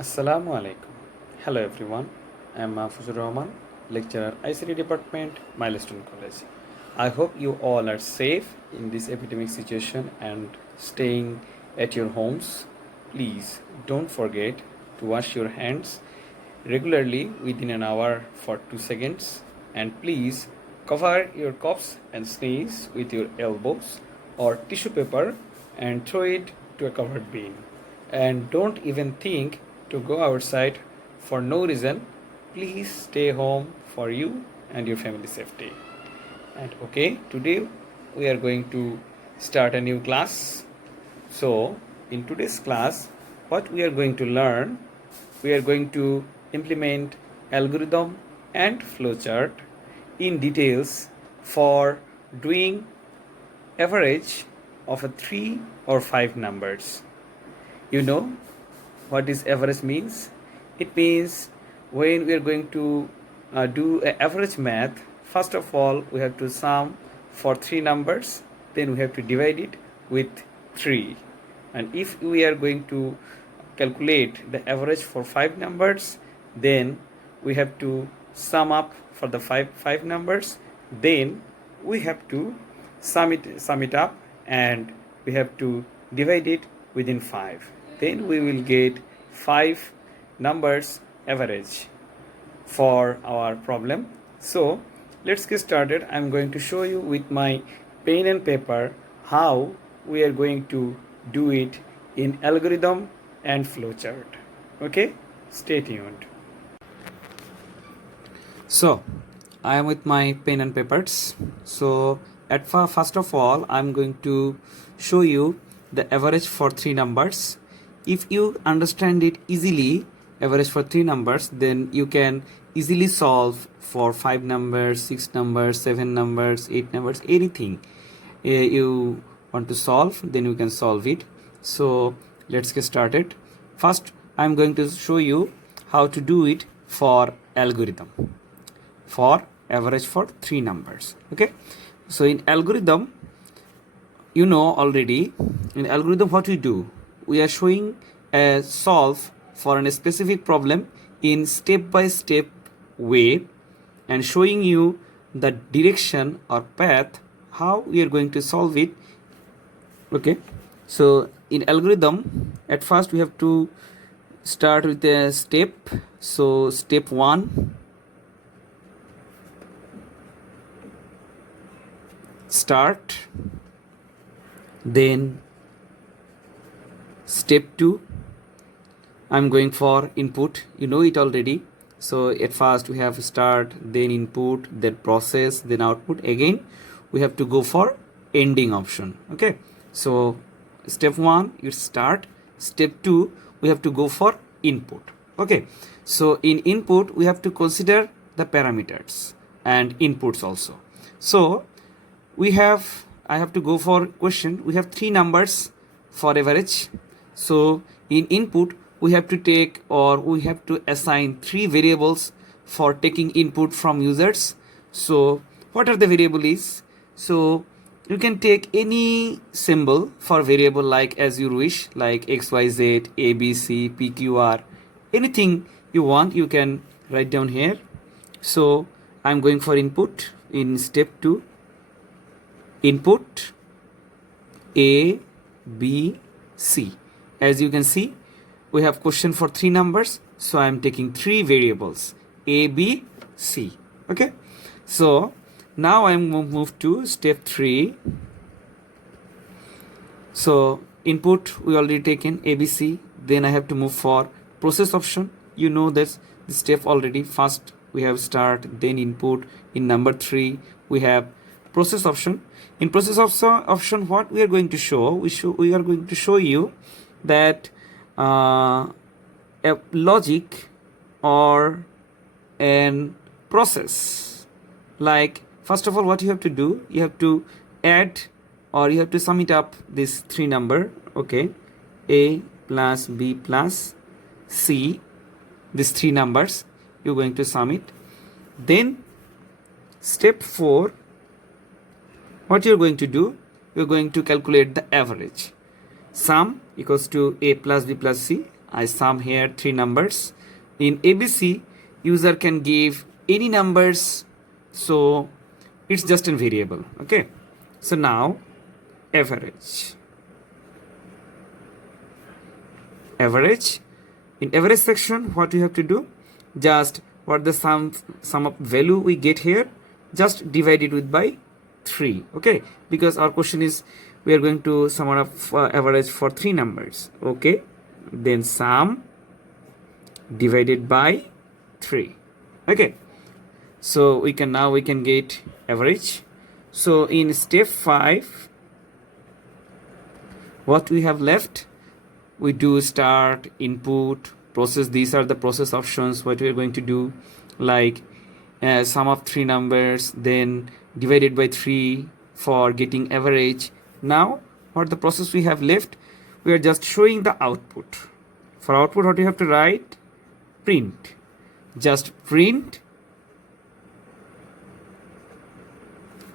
Assalamu alaikum. Hello everyone. I am Mahfuzur Rahman, lecturer ICT department, Milestone College. I hope you all are safe in this epidemic situation and staying at your homes. Please don't forget to wash your hands regularly within an hour for 2 seconds, and please cover your coughs and sneeze with your elbows or tissue paper and throw it to a covered bin. And don't even think to go outside for no reason. Please stay home for you and your family safety. And okay, today we are going to start a new class. So in today's class, what we are going to learn, we are going to implement algorithm and flowchart in details for doing average of a 3 or 5 numbers. You know what is average means? It means when we are going to do an average math, first of all we have to sum for 3 numbers, then we have to divide it with 3. And if we are going to calculate the average for 5 numbers, then we have to sum up for the five numbers, then we have to sum it up, and we have to divide it within 5. Then we will get 5 numbers average for our problem. So let's get started. I'm going to show you with my pen and paper how we are going to do it in algorithm and flowchart. Okay, stay tuned. So I am with my pen and papers. So first of all, I'm going to show you the average for 3 numbers. If you understand it easily, average for 3 numbers, then you can easily solve for 5 numbers, 6 numbers, 7 numbers, 8 numbers, anything you want to solve, then you can solve it. So let's get started. First, I'm going to show you how to do it for algorithm for average for 3 numbers. Okay, so in algorithm, you know already, in algorithm what we do, we are showing a solve for a specific problem in step-by-step way and showing you the direction or path how we are going to solve it. Okay, so in algorithm, at first we have to start with a step. So step 1, start, then step 2, I'm going for input. You know it already. So at first we have start, then input, then process, then output. Again we have to go for ending option. Okay, so step 1 is start, step 2 we have to go for input. Okay, so in input we have to consider the parameters and inputs also. So I have to go for question. We have 3 numbers for average. So in input we have to take, or we have to assign 3 variables for taking input from users. So what are the variable is? So you can take any symbol for variable like as you wish, like XYZ, ABC, PQR, anything you want you can write down here. So I'm going for input in step 2. Input A, B, C. As you can see, we have question for 3 numbers, so I am taking 3 variables A, B, C. Okay, so now I am move to step 3. So input we already taken A, B, C. Then I have to move for process option. You know this step already. First we have start, then input. In number 3 we have process option. In process option, what we are going to show, we are going to show you that a logic or an process. Like first of all, what you have to do, you have to add, or you have to sum it up this 3 number. Okay, A plus B plus C, these 3 numbers you're going to sum it. Then step 4, what you're going to do, you're going to calculate the average. Sum equals to A plus B plus C. I sum here 3 numbers. In ABC, user can give any numbers, so it's just a variable. Okay, so now average. In average section, what we have to do, just what the sum of value we get here, just divide it with by 3. Okay, because our question is we are going to sum up average for 3 numbers. Okay, then sum divided by 3. Okay, so we can get average. So in step 5, what we have left, we do start, input, process. These are the process options what we are going to do, like sum of 3 numbers, then divided by 3 for getting average. Now what the process we have left, we are just showing the output. For output, what you have to write, print. Just print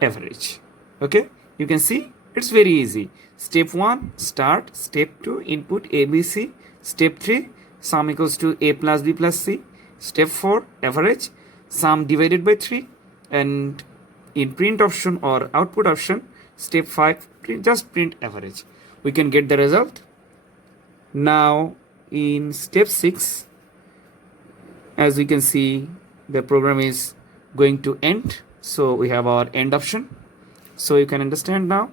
average. Okay, you can see it's very easy. Step 1 start, step 2 input ABC, step 3 sum equals to A plus B plus C, step 4 average, sum divided by 3, and in print option or output option, step 5 just print average. We can get the result. Now in step 6, as we can see, the program is going to end, so we have our end option. So you can understand now.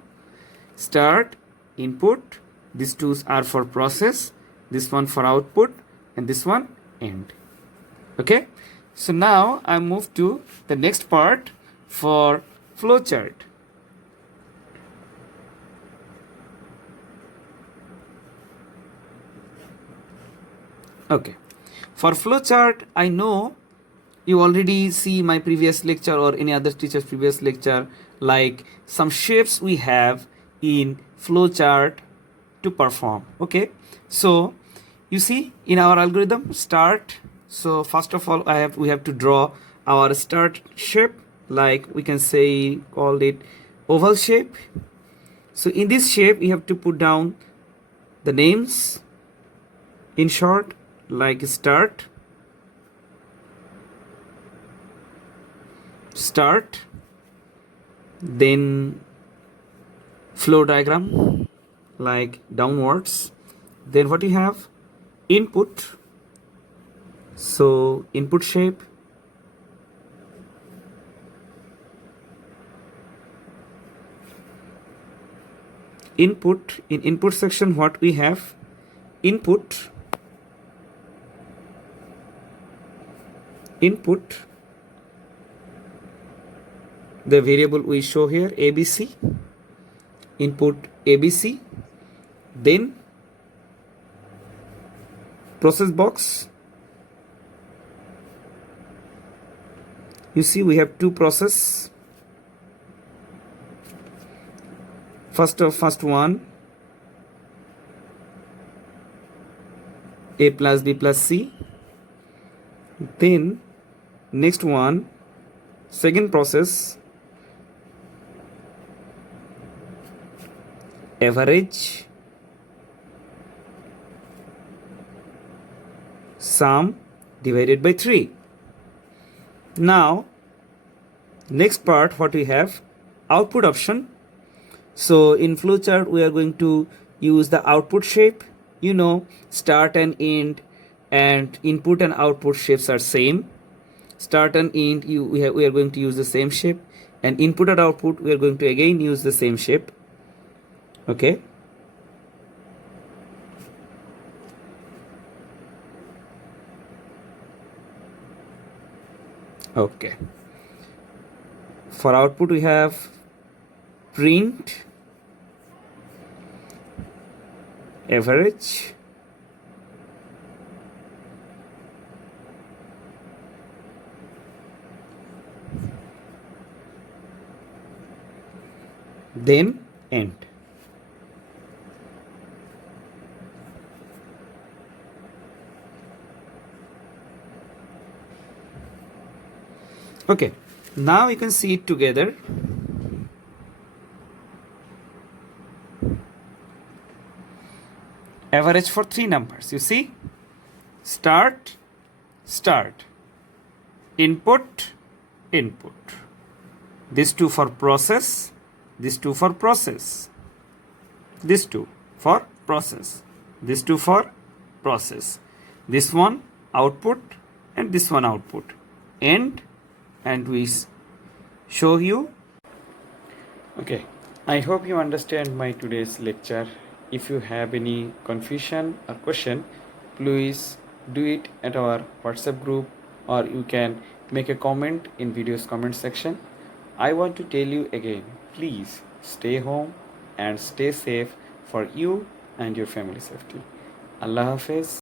Start, input, these two are for process, this one for output, and this one end. Okay, so now I move to the next part for flowchart. Okay, for flowchart, I know you already see my previous lecture or any other teacher's previous lecture, like some shapes we have in flowchart to perform. Okay, so you see in our algorithm start, so first of all we have to draw our start shape, like we can say call it oval shape. So in this shape we have to put down the names in short, like start, then flow diagram like downwards, then what you have, input, so input shape, input, in input section what we have, input, the variable we show here ABC, input ABC, then process box. You see we have two process. First one A plus B plus C, then next one second process average, sum divided by 3. Now next part what we have, output option. So in flowchart we are going to use the output shape. You know, start and end and input and output shapes are same. Start and end we are going to use the same shape, and input and output we are going to again use the same shape. Okay, okay, for output we have print average, then end. Okay, now you can see it together. Average for 3 numbers, you see start, start, input, input. This two for process, this two for process, this two for process, this two for process, this one output and this one output, end, and we show you. Okay, I hope you understand my today's lecture. If you have any confusion or question, please do it at our WhatsApp group, or you can make a comment in video's comment section. I want to tell you again, please stay home and stay safe for you and your family safety. Allah Hafiz.